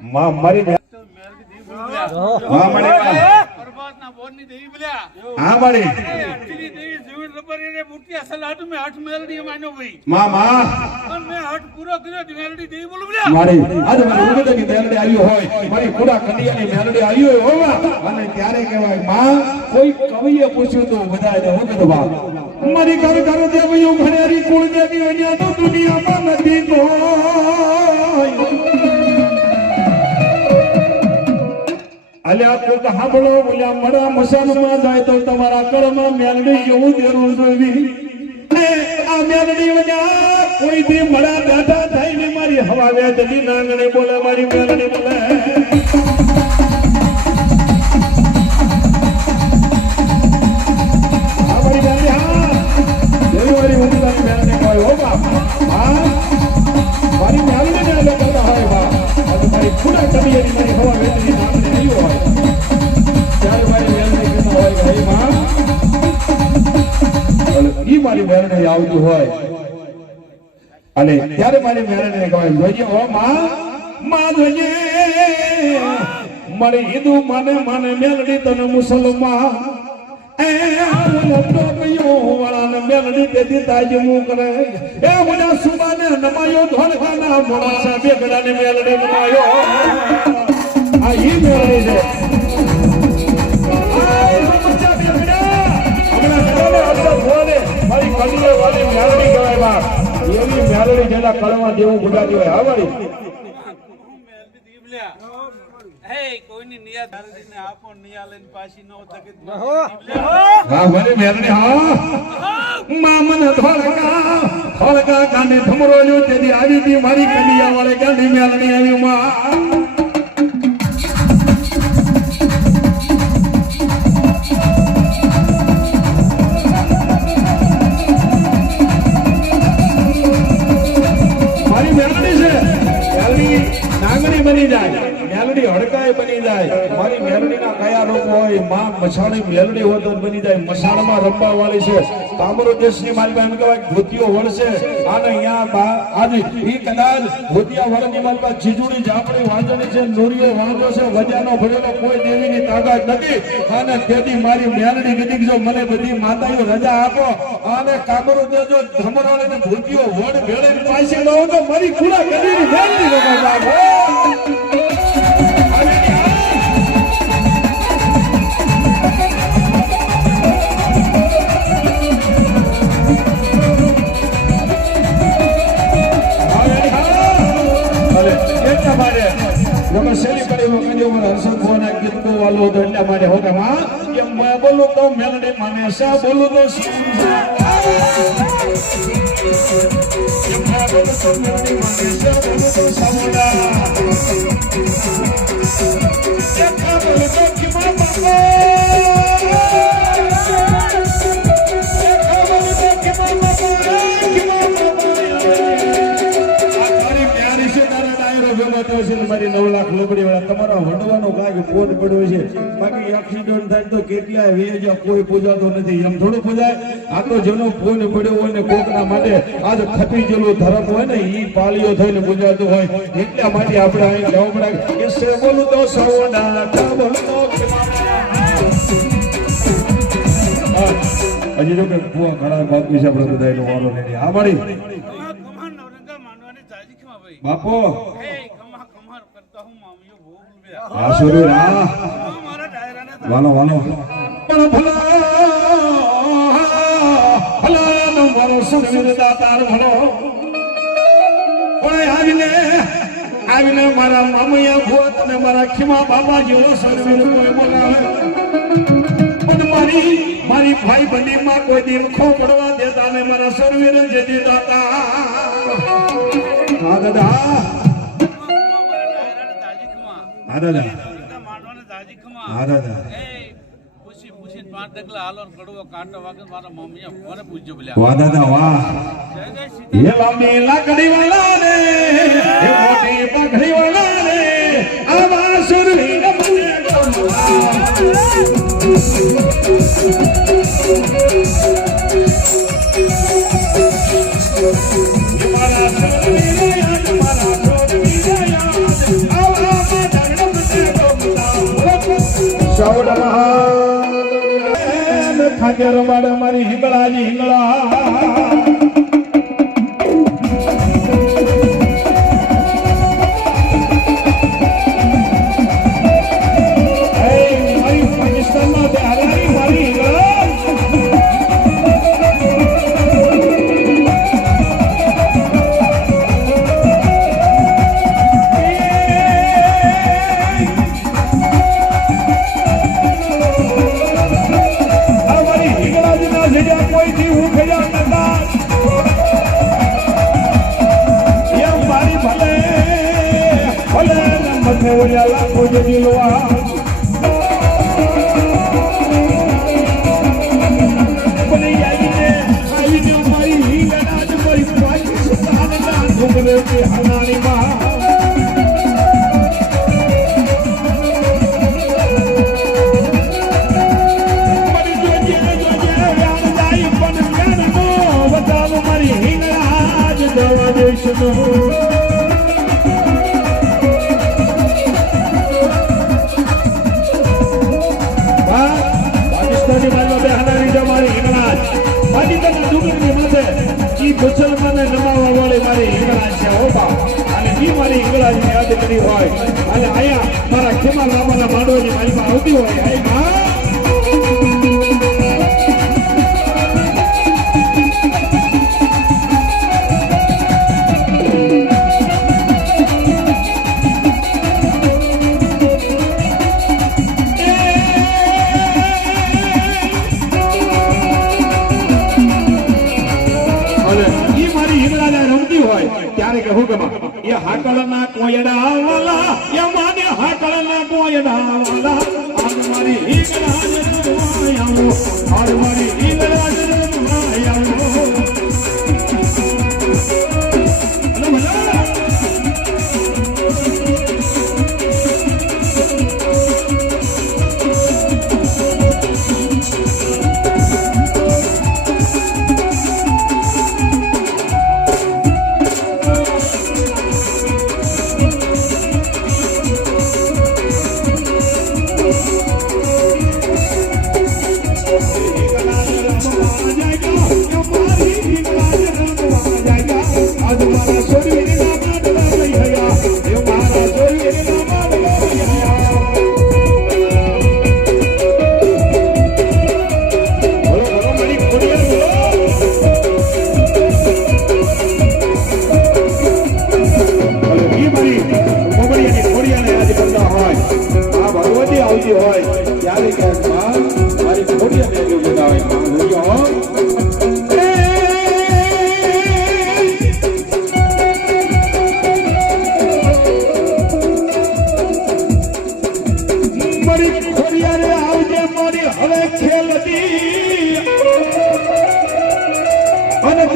માં મારી બે- હા મારી હા મારી. રબર એને બુટિયા સલાહ મેં હઠ મેલડી માનો ભાઈ. માં માં. પણ મે હઠ પૂરો કર્યો મેલડી દેવી બોલું બોલ્યા મારી આજ મારી ઉગતની મેલડી આવ્યો હોય. મારી પૂરા કન્યાની મેલડી આવ્યો હોય હોવા અને ત્યારે કહેવાયમાં કોઈ કવિએ પૂછ્યું તો બધાય હું કીધું બા મારી ઘર ઘર દેવયું ઘણેરી કુળ દેવી અહીંયા તો દુનિયામાં નથી કોઈ અલ્યા તો હાંભળો બોલ્યા મરા મસાનમાં જાય તો તમારા કર્મમાં મેલડી એવું દેરું જોવી આ મેલડી વજા કોઈ દી મરા બેઠા થઈને મારી હવા વેદની નાંગણે બોલે મારી મેલડી બોલે. મારી મેલડી, મેરણે આવતું હોય. અને ત્યારે મારી મેરણે કહેવાય જોઈએ હો માં માં જોઈએ મારી હિન્દુ માને માને મેલડી તને મુસલમાન. એ લપડો ગયો, વાળાને મેલડી તેથી તાજમું કરે. એ મને સુબાને નમાયો, ધોળકાના મોડા સાબે ગડાને મેલડી નમાયો. આ મેલડી છે. લ્યો તેથી આવી હતી મારી કડિયા વાળે ગાંધી મેલણી આવી માં મસાણી મેલડી તો બની જાય. મસાણમાં રમવા વાળી છે. તામરો દેશની મારી પાસે એમ કહેવાય ધોતીઓ વળશે અને અહીંયા આજે એ કદાચ ધોતિયા વળની મારી પાસે જીજુડી જાપડી વાંજણી છે, નોરીઓ વાંધો છે વજાનો ભરેલો કોઈ દેવીની તાકાત નથી. અને તેથી મારી મેલડી કીધી જો મને બધી માતાઓ રજા આપો, અને કામરો દેજો ધમરાળે ને ધોતીઓ વડ ભેળે પાસે લો તો મારી ખુલા કદીની મેલડી લોકો શેરી કરી વખતે મને હર્ષદ ભુવાના ગીત તો વાલો વડવાનો પડ્યો છે. બાકી એક્સિડન્ટ થાય તો કેટલાય વેજો કોઈ પૂજાતો નથી. એમ થોડું પૂજાય? આ તો જેનો ફોન પડ્યો હોય ને કોકના માટે આજ ખપી ગયેલું ધર્મ હોય ને ઈ પાળીઓ થઈને પૂજાતું હોય. એટલા માટે આપણે અહીં જવું પડે કે સે બોલું તો સવના બોલું તો હજી જો કે ભૂવા ઘણા બાકી છે આપણે બધા એનો વારો લેડી હા મારી બાપો હે કમા કમા કરતા હું મામિયો આવીને મારા મામૈયા ભૂત અને મારા ખીમા બાબા જેવો સુરવીર પણ મારી મારી ભાઈ બંધી માં કોઈ દિન ખોપડવા દેતા ને મારા સુરવીર જે દાતા. હા, દાદા. ಅರದ ಅರದ વાદાદા વાહ. એ લાંબી લાકડી વાળા રે એ મોટી પગડી વાળા રે આવા સુરવી ગમે ગમવા મારા સપની ચૌડ મહાન ખજર મારી હિંગળાજી હિંગળા. કરી હોય. અને અહીંયા મારા ખેમા લાંબાના માંડવાની માલિકા આવતી હોય. போயடா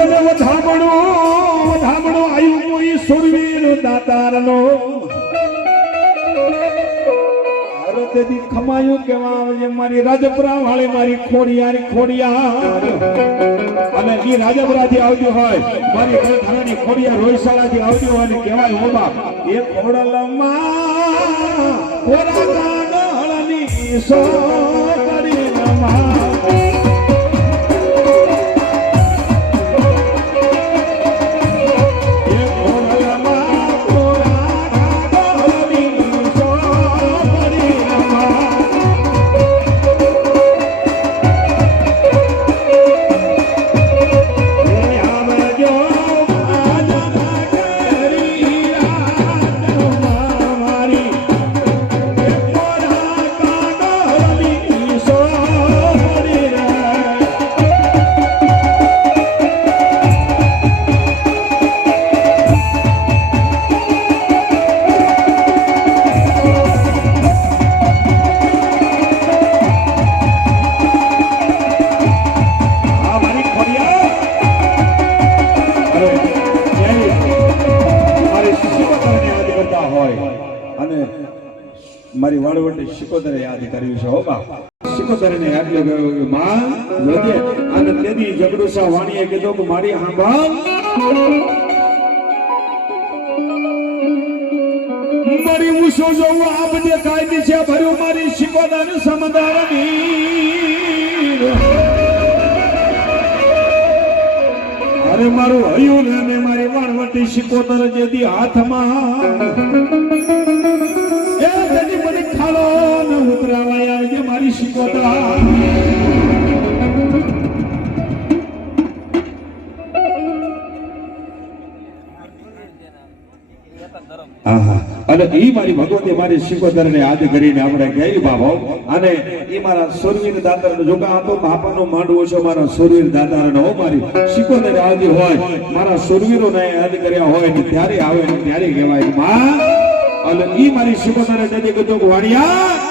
તને વધામણો વધામણો આવ્યું કોઈ સુરવીર દાતારનો. તેથી ખમાયું કેવા આવજે મારી રાજપરા વાળી મારી ખોડિયારી ખોડિયાર. અને ઈ રાજપુરાથી આવતી હોય, મારી ઘરધારાની ખોડિયાર રોયસાળાથી આવતી હોય ને કહેવાય ઓબા એ ખોડલમાં કોરા સો કરી નમા સિકોતરે યાદ કર્યું છે હો બાપ સિકોતરને યાદ કે, માં, વધે. અને તેની જગડુસા વાણીએ કીધું કે, મારી હાંભળ. મારી મુસો જોઉં આ કાયદી છે, ભર્યું મારી સિકોતર સમદારની. અરે મારું હયું ને મારી વાણવટી શિકોતર જેથી હાથમાં. યાદ તો બાપાનો માંડવો છે, મારા સુરવીર દાતાર હો, મારી શિકોતર આવી હોય, મારા સુરવીરો ને યાદ હોય, ને ત્યારે આવે ને ત્યારે કહેવાય, માં. અને ઈ મારી શિકોતરે વાણિયા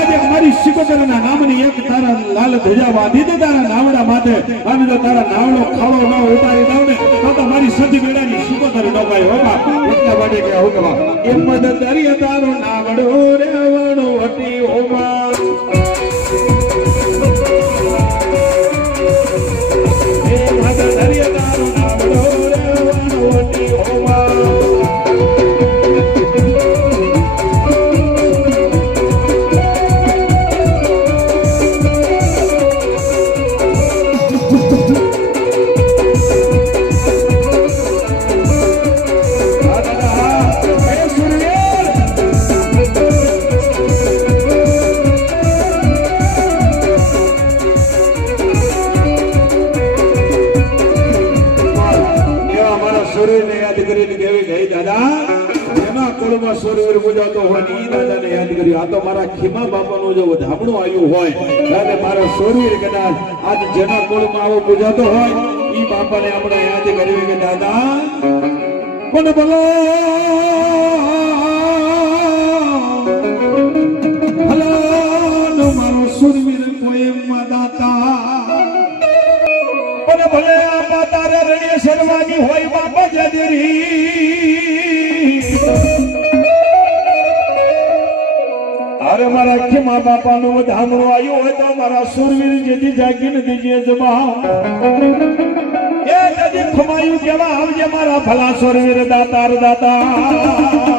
આજે અમારી શિકોતરના નામની એક તારા લાલ ધજા બાંધી દે તારા નાવડા માથે. અને જો તારા નાવડો ખાડો ન ઉતારી દઉં ને. તો મારી સતી મેળાની શિકોતર ન ગાય હો બાપ એટલા માટે કે હું કહેવા એ મદ દરિયા તારો નાવડો રે વણો વટી ઓમા ખીમા બાપાનું જો ધામણું આવ્યું હોય, ત્યારે મારા શરીર કદાચ આજ જેના કુળમાં આવો પૂજાતો હોય એ બાપાને આપણે યાદ કર્યું કે દાદા, પણ બોલો ભલે આ તારે રણીએ શરવાની હોય બાપા જદરી અરે મારા બાપા નું ધામણું આવ્યું હોય તો મારા સુરવીર જેથી જાગીને દીજે જમા એ જદી ખમાયું કેવા આવજે મારા ભલા સુરવીર દાતાર દાતા.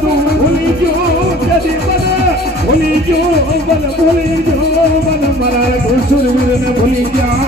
તું ભૂલી જો જદી મને ભૂલી જો મને ભૂલી જો મને મારા રખું સુરવીરને ભૂલી ગયા.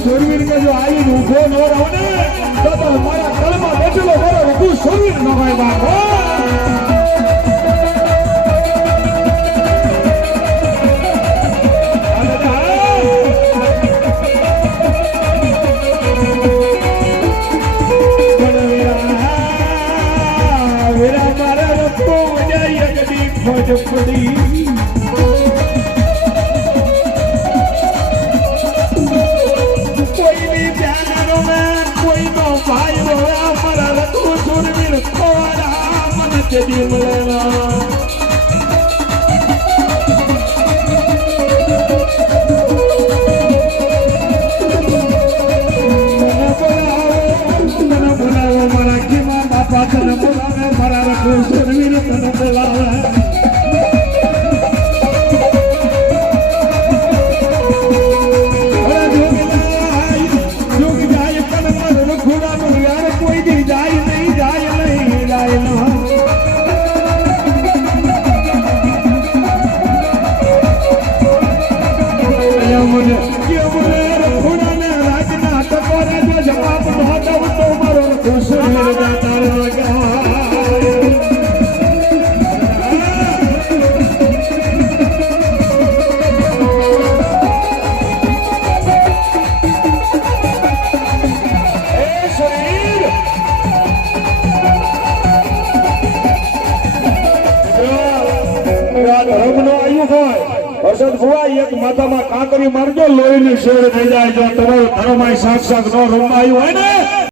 સુરવીર ને જો આવીને ઊભો ન રહો ને તો અમારા કળમાં બેઠેલો મારો ઉભું સુરવીર નો ભાઈ બાપ you. over. એક માથામાં કાંકરી મારજો, લોહીની શેર થઈ જાય, જો તમારું ધર્મ સાક્ષાત ન રમવા આવ્યું હોય ને?